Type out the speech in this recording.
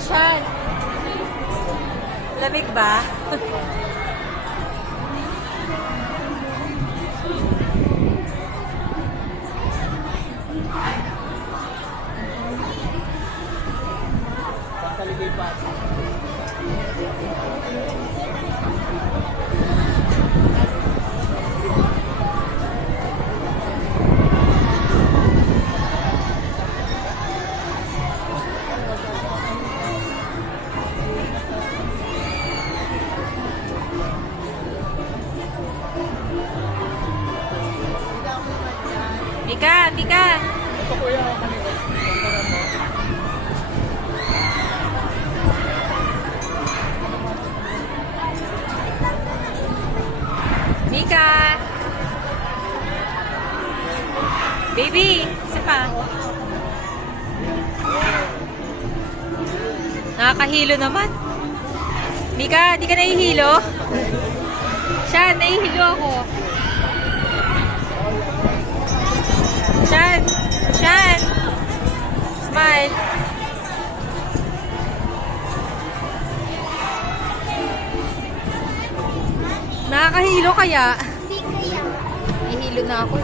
Sean. Lamig ba? Pagkaligay pa. Mika, Mika. Ito kuya, kanina. Mika. Baby, isa pa. Nakakahilo naman. Mika, di ka nahihilo? Sean, nahihilo ako. Sean! Sean! Smile! Nakakahilo kaya? Hindi kaya. Nahihilo na ako.